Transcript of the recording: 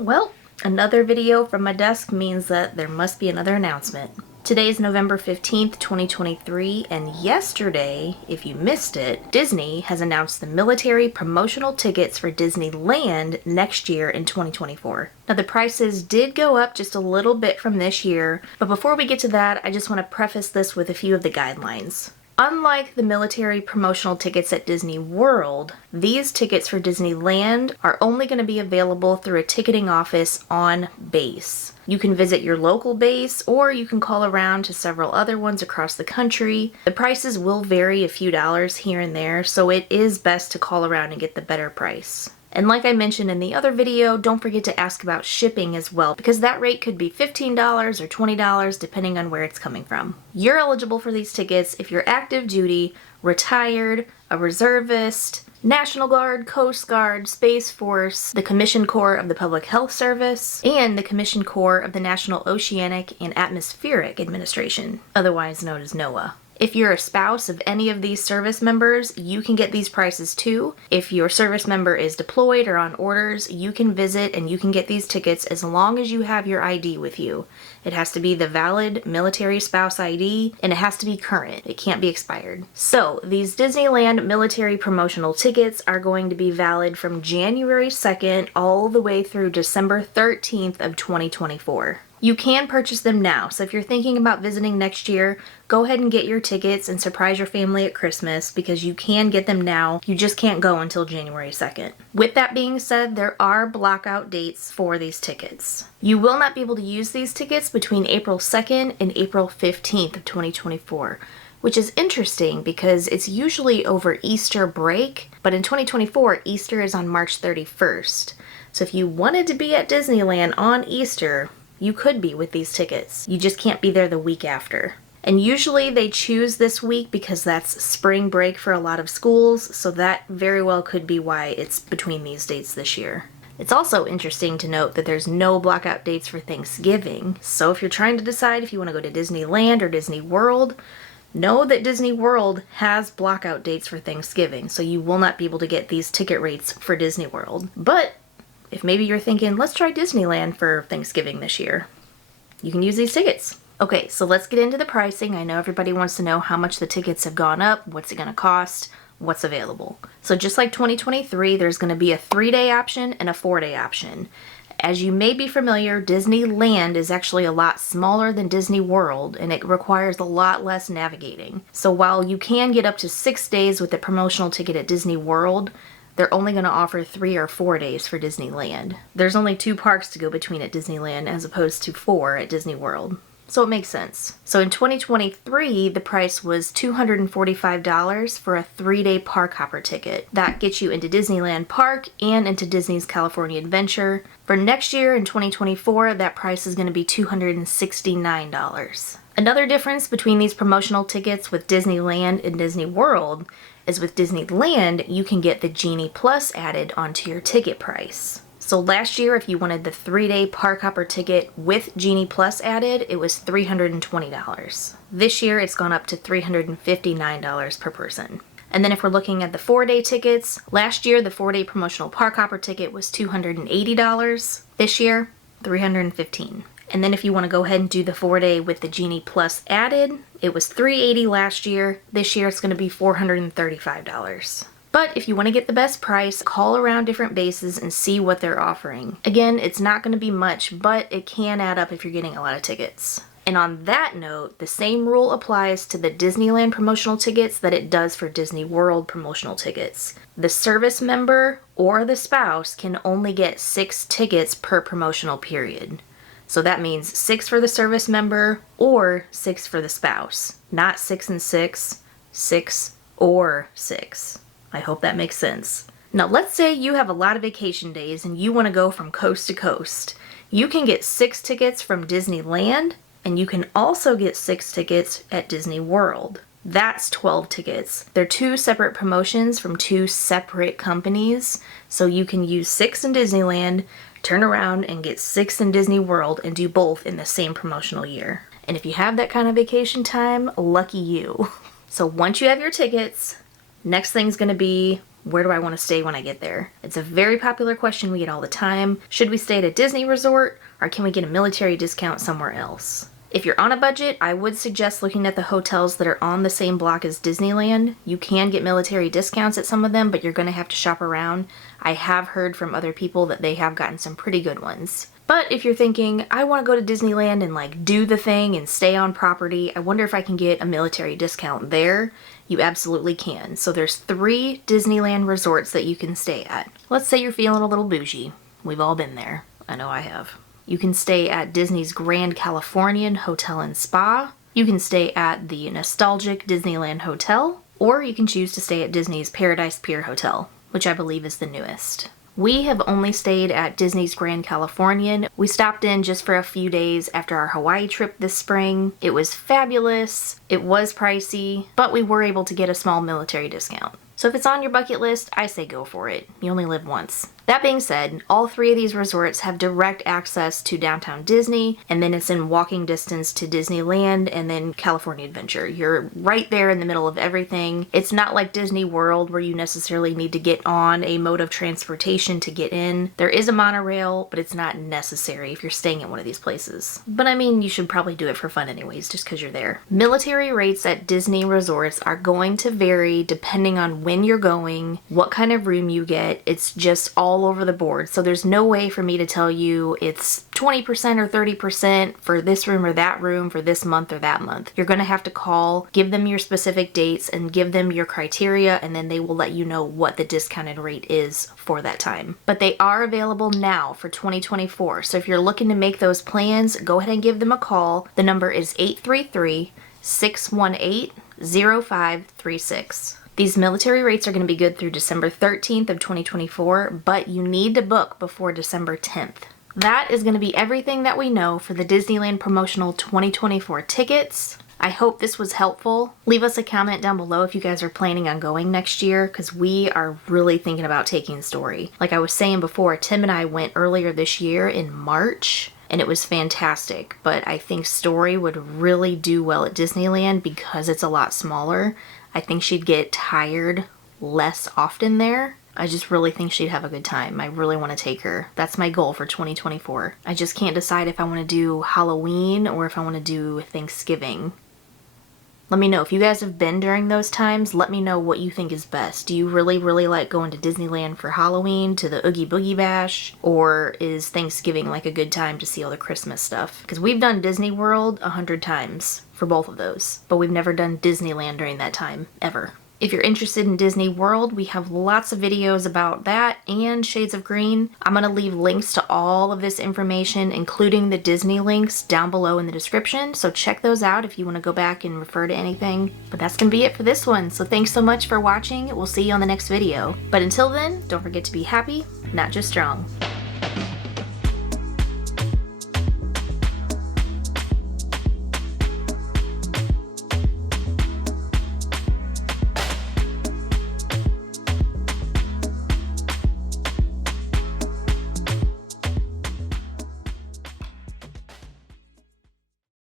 Well, another video from my desk means that there must be another announcement. Today is November 15th, 2023, and yesterday, if you missed it, Disney has announced the military promotional tickets for Disneyland next year in 2024. Now, the prices did go up just a little bit from this year, but before we get to that, I just want to preface this with a few of the guidelines. Unlike the military promotional tickets at Disney World, these tickets for Disneyland are only going to be available through a ticketing office on base. You can visit your local base, or you can call around to several other ones across the country. The prices will vary a few dollars here and there, so it is best to call around and get the better price. And like I mentioned in the other video, don't forget to ask about shipping as well, because that rate could be $15 or $20 depending on where it's coming from. You're eligible for these tickets if you're active duty, retired, a reservist, National Guard, Coast Guard, Space Force, the Commissioned Corps of the Public Health Service, and the Commissioned Corps of the National Oceanic and Atmospheric Administration, otherwise known as NOAA. If you're a spouse of any of these service members, you can get these prices too. If your service member is deployed or on orders, you can visit and you can get these tickets as long as you have your ID with you. It has to be the valid military spouse ID, and it has to be current. It can't be expired. So these Disneyland military promotional tickets are going to be valid from January 2nd all the way through December 13th of 2024. You can purchase them now, so if you're thinking about visiting next year, go ahead and get your tickets and surprise your family at Christmas, because you can get them now. You just can't go until January 2nd. With that being said, there are blockout dates for these tickets. You will not be able to use these tickets between April 2nd and April 15th of 2024, which is interesting because it's usually over Easter break, but in 2024, Easter is on March 31st. So if you wanted to be at Disneyland on Easter, you could be with these tickets. You just can't be there the week after. And usually they choose this week because that's spring break for a lot of schools, so that very well could be why it's between these dates this year. It's also interesting to note that there's no blockout dates for Thanksgiving, so if you're trying to decide if you want to go to Disneyland or Disney World, know that Disney World has blockout dates for Thanksgiving, so you will not be able to get these ticket rates for Disney World. But if maybe you're thinking, let's try Disneyland for Thanksgiving this year, you can use these tickets. Okay, so let's get into the pricing. I know everybody wants to know how much the tickets have gone up, what's it going to cost, what's available. So just like 2023, there's going to be a 3-day option and a 4-day option. As you may be familiar, Disneyland is actually a lot smaller than Disney World, and it requires a lot less navigating. So while you can get up to 6 days with the promotional ticket at Disney World, they're only going to offer 3 or 4 days for Disneyland. There's only 2 parks to go between at Disneyland as opposed to 4 at Disney World. So it makes sense. So in 2023, the price was $245 for a 3-day park hopper ticket. That gets you into Disneyland Park and into Disney's California Adventure. For next year in 2024, that price is going to be $269. Another difference between these promotional tickets with Disneyland and Disney World is with Disneyland, you can get the Genie Plus added onto your ticket price. So last year, if you wanted the 3-day park hopper ticket with Genie Plus added, it was $320. This year, it's gone up to $359 per person. And then if we're looking at the 4-day tickets, last year, the 4-day promotional park hopper ticket was $280. This year, $315. And then if you want to go ahead and do the 4-day with the Genie Plus added, it was $380 last year. This year it's going to be $435. But if you want to get the best price, call around different bases and see what they're offering. Again, it's not going to be much, but it can add up if you're getting a lot of tickets. And on that note, the same rule applies to the Disneyland promotional tickets that it does for Disney World promotional tickets. The service member or the spouse can only get 6 tickets per promotional period. So that means 6 for the service member or 6 for the spouse. Not 6 and 6, 6 or 6. I hope that makes sense. Now let's say you have a lot of vacation days and you want to go from coast to coast. You can get 6 tickets from Disneyland, and you can also get 6 tickets at Disney World. That's 12 tickets. They're 2 separate promotions from 2 separate companies, so you can use 6 in Disneyland, turn around and get 6 in Disney World and do both in the same promotional year. And if you have that kind of vacation time, lucky you. So once you have your tickets, next thing's going to be Where do I want to stay when I get there? It's a very popular question we get all the time. Should we stay at a Disney resort or can we get a military discount somewhere else? If you're on a budget, I would suggest looking at the hotels that are on the same block as Disneyland. You can get military discounts at some of them, but you're going to have to shop around. I have heard from other people that they have gotten some pretty good ones. But if you're thinking, I want to go to Disneyland and like do the thing and stay on property, I wonder if I can get a military discount there. You absolutely can. So there's 3 Disneyland resorts that you can stay at. Let's say you're feeling a little bougie. We've all been there. I know I have. You can stay at Disney's Grand Californian Hotel and Spa. You can stay at the nostalgic Disneyland Hotel, or you can choose to stay at Disney's Paradise Pier Hotel, which I believe is the newest. We have only stayed at Disney's Grand Californian. We stopped in just for a few days after our Hawaii trip this spring. It was fabulous. It was pricey, but we were able to get a small military discount. So if it's on your bucket list, I say go for it. You only live once. That being said, all 3 of these resorts have direct access to downtown Disney, and then it's in walking distance to Disneyland and then California Adventure. You're right there in the middle of everything. It's not like Disney World where you necessarily need to get on a mode of transportation to get in. There is a monorail, but it's not necessary if you're staying at one of these places. But I mean, you should probably do it for fun anyways, just because you're there. Military rates at Disney resorts are going to vary depending on when you're going, what kind of room you get. It's just all over the board. So there's no way for me to tell you it's 20% or 30% for this room or that room for this month or that month. You're going to have to call, give them your specific dates and give them your criteria, and then they will let you know what the discounted rate is for that time. But they are available now for 2024. So if you're looking to make those plans, go ahead and give them a call. The number is 833-618-0536. These military rates are going to be good through December 13th of 2024, but you need to book before December 10th. That is going to be everything that we know for the Disneyland Promotional 2024 tickets. I hope this was helpful. Leave us a comment down below if you guys are planning on going next year, because we are really thinking about taking Story. Like I was saying before, Tim and I went earlier this year in March, and it was fantastic, but I think Story would really do well at Disneyland because it's a lot smaller. I think she'd get tired less often there. I just really think she'd have a good time. I really want to take her. That's my goal for 2024. I just can't decide if I want to do Halloween or if I want to do Thanksgiving. Let me know. If you guys have been during those times, let me know what you think is best. Do you really like going to Disneyland for Halloween, to the Oogie Boogie Bash? Or is Thanksgiving like a good time to see all the Christmas stuff? Because we've done Disney World 100 times for both of those, but we've never done Disneyland during that time, ever. If you're interested in Disney World, we have lots of videos about that and Shades of Green. I'm going to leave links to all of this information, including the Disney links, down below in the description. So check those out if you want to go back and refer to anything. But that's going to be it for this one. So thanks so much for watching. We'll see you on the next video. But until then, don't forget to be happy, not just strong.